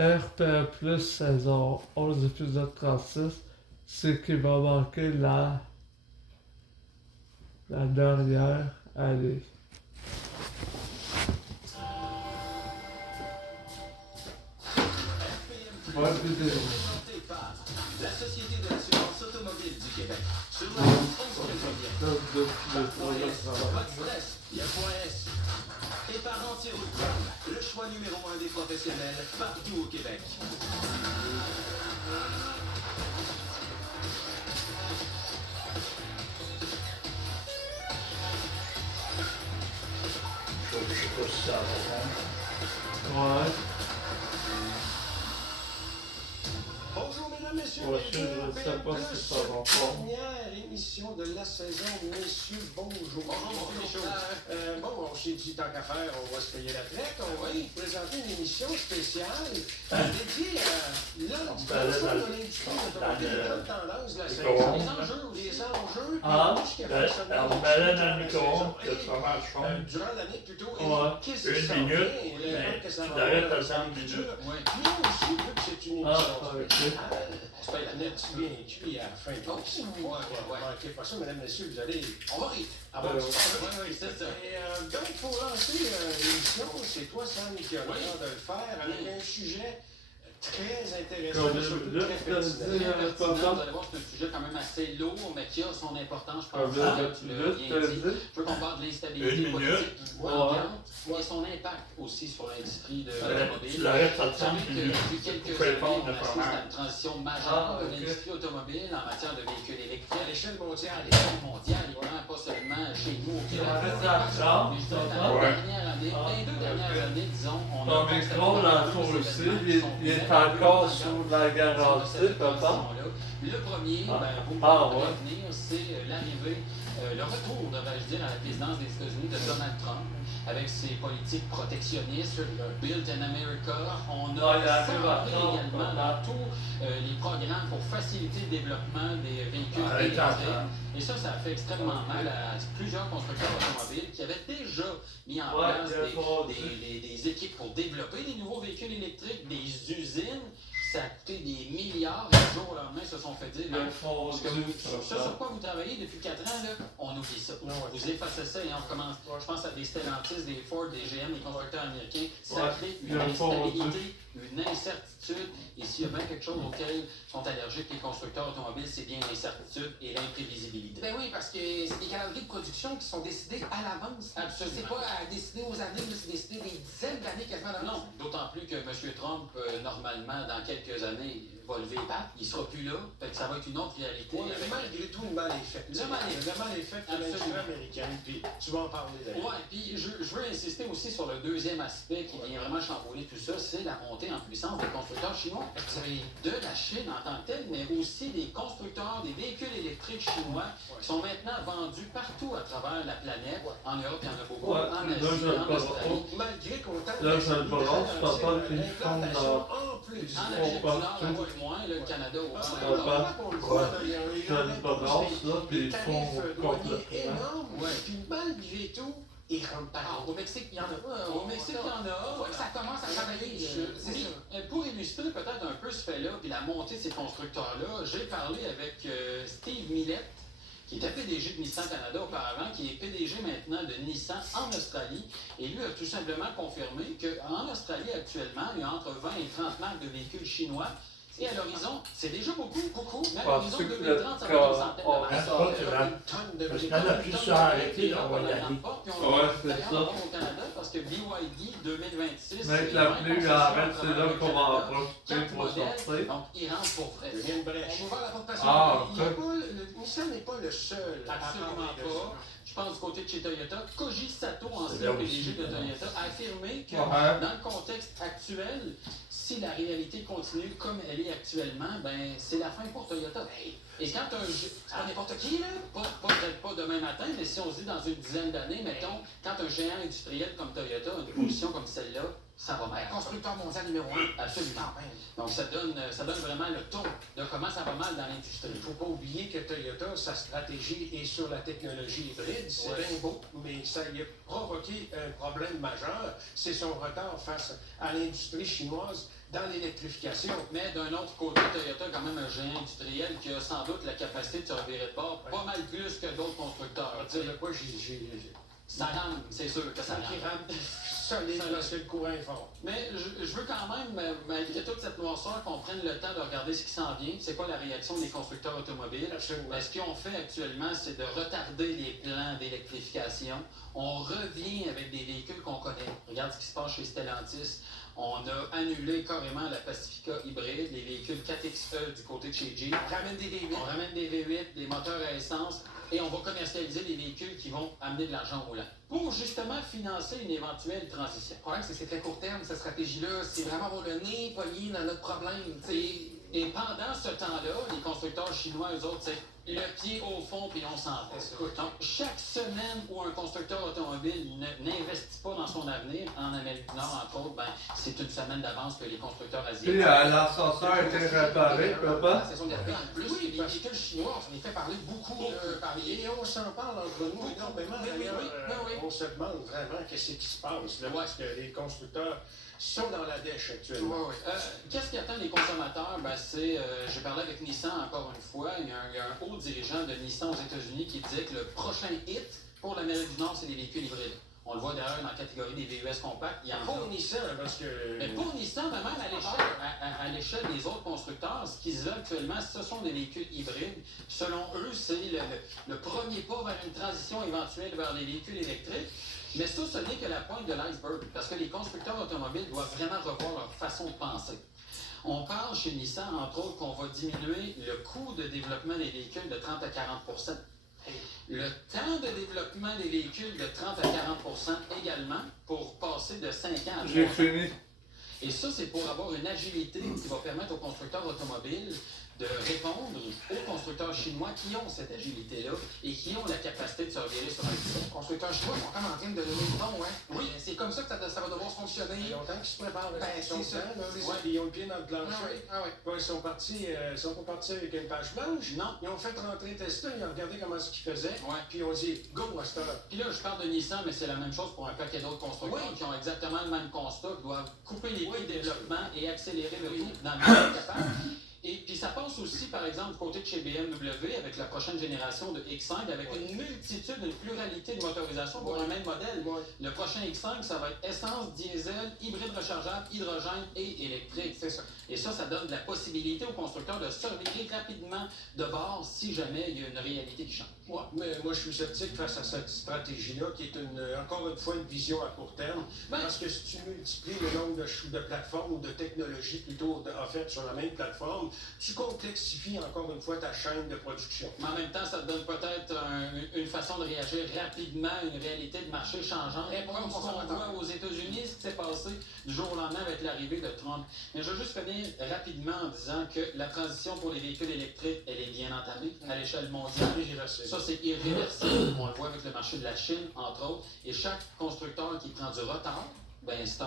RPA Plus saison 11 épisode 36, c'est qui va manquer la dernière année. Bonne vidéo. La Société de l'assurance automobile du Québec. Sur la pas de stress, il y a .S. Et par Anti-Route, le choix numéro 1 des professionnels partout au Québec. Je sais pas si ça va Ouais. Bonjour mesdames, messieurs, Ouais, je sais pas si ça va pas. Première émission de la saison, messieurs, bonjour. Bonjour, bon, on s'est dit tant qu'à faire, on va se payer la traite, on va vous présenter une émission spéciale dédiée à l'industrie automobile, les grandes tendances de la saison, les enjeux, puis on met dans le micro-ondes, que ça marche pas. durant l'année plutôt, Ouais. qu'est-ce Une qui s'en minute, vient, mais les que ça tu va l'arrêtes avoir à dans 5 le minutes. futur. Nous aussi, vu que c'est une émission ok. spéciale, on se paye la net bien cuit à la fin de l'émission. Manquez pas ça, mesdames, messieurs, vous allez... On va rire. Avoir du fun. Oui, c'est ça. Et donc, pour lancer l'émission, c'est toi, Sam, qui a l'honneur de le faire avec un sujet très intéressant, mais surtout très pertinent. Vous allez voir, c'est un sujet quand même assez lourd, mais qui a son importance, je pense. Tu l'as bien dit. Je veux qu'on parle de l'instabilité politique ambiante et son impact aussi sur l'industrie de l'automobile. Tu l'arrêtes à Vous savez 30 que minutes. depuis quelques Faut années, répondre on à assiste première. à une transition majeure de ok. l'industrie automobile en matière de véhicules électriques. À l'échelle mondiale, À l'échelle mondiale, évidemment, pas seulement chez nous au Québec. arrête la chambre, Mais je dirais ça dans va? les dernières années, dans les 2 dernières années, disons, on Ton a micro, l'entour aussi, il est encore sous la garantie, papa. Le premier, Ah. vous me Ah, pouvez ouais. venir, c'est l'arrivée, le retour, devrais-je dire, à la présidence des États-Unis de Donald Trump, avec ses politiques protectionnistes, le Build in America. On Ah, a il arrive à centré Trump, également papa. dans tous les programmes pour faciliter le développement des véhicules Ah, électriques. Et ça a fait extrêmement mal à plusieurs constructeurs automobiles qui avaient déjà mis en Ouais, place il a des équipes pour développer des nouveaux véhicules électriques, des usines. Ça a coûté des milliards et du jour au lendemain, ils se sont fait dire Le fond ce sur quoi vous travaillez depuis 4 ans, là, on oublie ça. Vous effacez ça et on recommence. Je pense à des Stellantis, des Ford, des GM, des constructeurs américains. Ça crée une le fond instabilité, une incertitude. Et s'il y a bien quelque chose auquel sont allergiques les constructeurs automobiles, c'est bien l'incertitude et l'imprévisibilité. Ben oui, parce que c'est des calendriers de production qui sont décidés à l'avance. Absolument. C'est pas à décider aux années, mais c'est décidé des dizaines d'années quasiment d'avance. Non, d'autant plus que M. Trump, normalement, dans quelques années, va lever les pattes. Il sera plus là. Fait que ça va être une autre réalité. Ouais, mais malgré tout, le mal est fait. Le mal est fait. à l'industrie Absolument. américaine, puis tu vas en parler d'ailleurs. Ouais, puis je veux insister aussi sur le deuxième aspect qui vient vraiment chambouler tout ça, c'est la montée en puissance des constructeurs chinois. De la Chine en tant que telle, mais aussi des constructeurs, des véhicules électriques chinois qui sont maintenant vendus partout à travers la planète. En Europe, il y en a beaucoup. Ouais, En là, Asie, je le en balance. Australie. Malgré qu'on tente Là, je le balance, papa, puis ils font l'implantation dans... en plus. En Ils Amérique du font Nord, partout. un peu moins, là, le Canada au Parce que moins. Papa. on le voit, là, il y a Je le balance, là, puis ils font tarifs douaniers complètement. énormes. Ouais. Puis malgré tout, ils rentrent par Au Mexique, il y en a pas. Au Mexique, il y en a. Ouais, ça commence à travailler. C'est Oui, ça. pour illustrer peut-être un peu ce fait-là, puis la montée de ces constructeurs-là, j'ai parlé avec Steve Millett, qui était PDG de Nissan Canada auparavant, qui est PDG maintenant de Nissan en Australie. Et lui a tout simplement confirmé qu'en Australie actuellement, il y a entre 20 et 30 marques de véhicules chinois. Et à l'horizon, c'est déjà beaucoup. Mais à l'horizon Parce que 2030, ça va être une centaine de on marques. reste pas que la- une tonne de Parce briques. qu'on a plus ça arrêté, on va y aller. Ouais, c'est D'ailleurs, ça. on va au Canada parce que BYD 2026. Mec, c'est la 20 pluie concessions arrête, à c'est là travers qu'on le va en Canada, profiter 4 pour modèles, sortir. donc ils rentrent pour vrai. Il y a une brèche. On va voir la porte passion. Ah, Il y a pas le Nissan n'est pas le seul à Absolument parler de pas. ça. Je pense du côté de chez Toyota. Koji Sato, C'est ancien là PDG aussi, de hein. Toyota, a affirmé que Ouais. dans le contexte actuel, si la réalité continue comme elle est actuellement, ben c'est la fin pour Toyota. Et quand C'est pas n'importe qui, là. peut-être pas demain matin, mais si on se dit dans une dizaine d'années, mettons, quand un géant industriel comme Toyota a une position comme celle-là, ça va mal. Constructeur mondial numéro 1. Absolument. Quand même. Donc, ça donne vraiment le ton de comment ça va mal dans l'industrie. Il ne faut pas oublier que Toyota, sa stratégie est sur la technologie hybride. C'est Ouais. bien beau, mais ça y a provoqué un problème majeur. C'est son retard face à l'industrie chinoise dans l'électrification. Mais d'un autre côté, Toyota est quand même un géant industriel qui a sans doute la capacité de se revirer de bord pas mal plus que d'autres constructeurs. Alors, dire de quoi j'ai Ça rame, c'est sûr que ça qui rame. rentre solide parce que le courant est fort. Mais je veux quand même, malgré toute cette noirceur, qu'on prenne le temps de regarder ce qui s'en vient. C'est quoi la réaction des constructeurs automobiles? Absolument. Ce qu'ils ont fait actuellement, c'est de retarder les plans d'électrification. On revient avec des véhicules qu'on connaît. Regarde ce qui se passe chez Stellantis. On a annulé carrément la Pacifica hybride, les véhicules 4XE du côté de chez Jeep. On ramène des V8. On ramène des V8, des moteurs à essence, et on va commercialiser les véhicules qui vont amener de l'argent au roulant pour justement financer une éventuelle transition. Le problème, c'est que c'est très court terme, cette stratégie-là. C'est vraiment avoir le nez poigné dans notre problème. tu sais. Et pendant ce temps-là, les constructeurs chinois, eux autres, c'est le pied au fond puis on s'en va. Écoute, Donc, chaque semaine où un constructeur automobile n'investit pas dans son avenir, en Amérique du Nord, entre autres, ben, c'est une semaine d'avance que les constructeurs Puis asiatiques. l'ascenseur a été réparé, La papa. session d'arrivée, en plus, Oui, les parce- véhicules chinois, on s'en est fait parler beaucoup par les... Et on s'en parle entre nous énormément. Oui, oui, D'ailleurs, oui, oui, oui. on se demande vraiment qu'est-ce qui se passe. Là, parce que les constructeurs sont dans la dèche actuellement. Ouais, ouais. Qu'est-ce qui attend les consommateurs? Ben, j'ai parlé avec Nissan encore une fois. Il y a un haut dirigeant de Nissan aux États-Unis qui disait que le prochain hit pour l'Amérique du Nord, c'est les véhicules hybrides. On le voit d'ailleurs dans la catégorie des VUS compacts. Il y en a. Pour Nissan, parce que... Mais pour Nissan, même à l'échelle des autres constructeurs, ce qu'ils veulent actuellement, ce sont des véhicules hybrides. Selon eux, c'est le premier pas vers une transition éventuelle vers les véhicules électriques. Mais ça, ce n'est que la pointe de l'iceberg, parce que les constructeurs automobiles doivent vraiment revoir leur façon de penser. On parle chez Nissan, entre autres, qu'on va diminuer le coût de développement des véhicules de 30 à 40 le temps de développement des véhicules de 30 à 40 également, pour passer de 5 ans à 3 J'ai ans. fini. Et ça, c'est pour avoir une agilité qui va permettre aux constructeurs automobiles de répondre aux constructeurs chinois qui ont cette agilité-là et qui ont la capacité de se revirer sur un Les constructeurs chinois sont comme en train de lever le ton, hein? Oui. C'est comme ça que ça va devoir Il y fonctionner. a longtemps qu'ils se préparent Ben, la c'est ça. là. C'est Ouais, ça. ils ont le pied dans le Ah plancher. oui, ah oui. Pas, ils sont pas partis avec une page blanche. Non. Ils ont fait rentrer Tesla, ils ont regardé comment ce qu'ils faisaient. Ouais. Puis ils ont dit, go à cette heure. Puis là, je parle de Nissan, mais c'est la même chose pour un paquet d'autres constructeurs Oui. qui ont exactement le même constat, qui doivent couper les Oui, prix de bien sûr. développement et accélérer le tout dans le meilleur capable. Et puis ça passe aussi, par exemple, du côté de chez BMW avec la prochaine génération de X5, avec une multitude, une pluralité de motorisations pour un même modèle. Ouais. Le prochain X5, ça va être essence, diesel, hybride rechargeable, hydrogène et électrique. C'est ça. Et ça donne de la possibilité aux constructeurs de se revirer rapidement de bord si jamais il y a une réalité qui change. Ouais, mais moi, je suis sceptique face à cette stratégie-là, qui est encore une fois une vision à court terme. Ben- Parce que si tu multiplies le nombre de plateformes ou de technologies plutôt offertes sur la même plateforme, tu complexifies encore une fois ta chaîne de production. Mais en même temps, ça te donne peut-être une façon de réagir rapidement à une réalité de marché changeante. Répondre Comme aux ce qu'on consommateurs. voit aux États-Unis, ce qui s'est passé du jour au lendemain avec l'arrivée de Trump. Mais je veux juste finir rapidement en disant que la transition pour les véhicules électriques, elle est bien entamée à l'échelle mondiale. Irréversible. Ça, c'est irréversible. On le voit avec le marché de la Chine, entre autres. Et chaque constructeur qui prend du retard, ben, c'est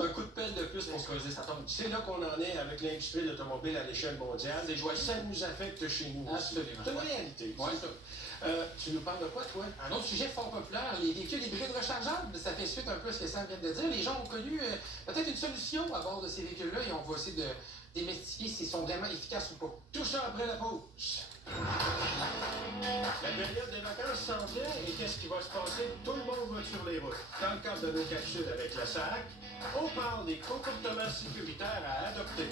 un coup de pelle de plus pour se creuser sa tombe. C'est là qu'on en est avec l'industrie de l'automobile à l'échelle mondiale. C'est joyeux. Ça nous affecte chez nous aussi. Absolument. C'est une réalité. Ouais. C'est ça. Tu nous parles de quoi, toi? Un autre sujet fort populaire, les véhicules hybrides rechargeables. Ça fait suite un peu à ce que Sam vient de dire. Les gens ont connu peut-être une solution à bord de ces véhicules-là et on va essayer de démystifier s'ils sont vraiment efficaces ou pas. Tout ça après la pause. La période des vacances s'en vient et qu'est-ce qui va se passer? Tout le monde va sur les routes. Dans le cadre de nos capsules avec la SAC, on parle des comportements sécuritaires à adopter.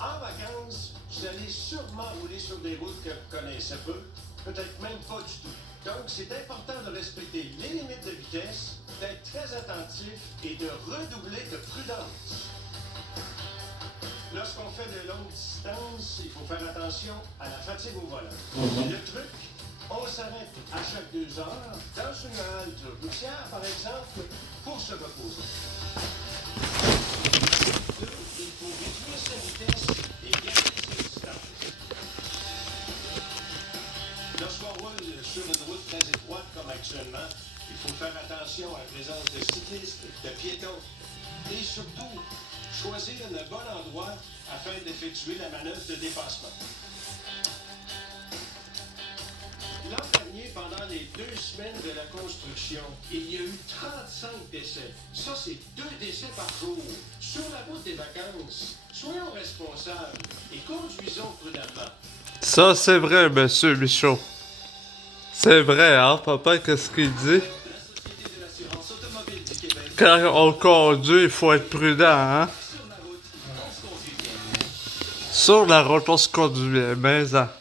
En vacances, vous allez sûrement rouler sur des routes que vous connaissez peu, peut-être même pas du tout. Donc, c'est important de respecter les limites de vitesse, d'être très attentif et de redoubler de prudence. Lorsqu'on fait de longues distances, il faut faire attention à la fatigue au volant. Le truc, on s'arrête à chaque 2 heures dans une halte routière, par exemple, pour se reposer. Il faut réduire sa vitesse et garder ses distances. sur une route très étroite comme actuellement, il faut faire attention à la présence de cyclistes, de piétons. Et surtout, choisir un bon endroit afin d'effectuer la manœuvre de dépassement. L'an dernier, pendant les 2 semaines de la construction, il y a eu 35 décès. Ça, c'est 2 décès par jour. Sur la route des vacances, soyons responsables et conduisons prudemment. Ça, c'est vrai, monsieur Michaud. C'est vrai, hein, papa, qu'est-ce qu'il dit? Quand on conduit, il faut être prudent, hein? Sur la route, on se conduit bien, mais ça.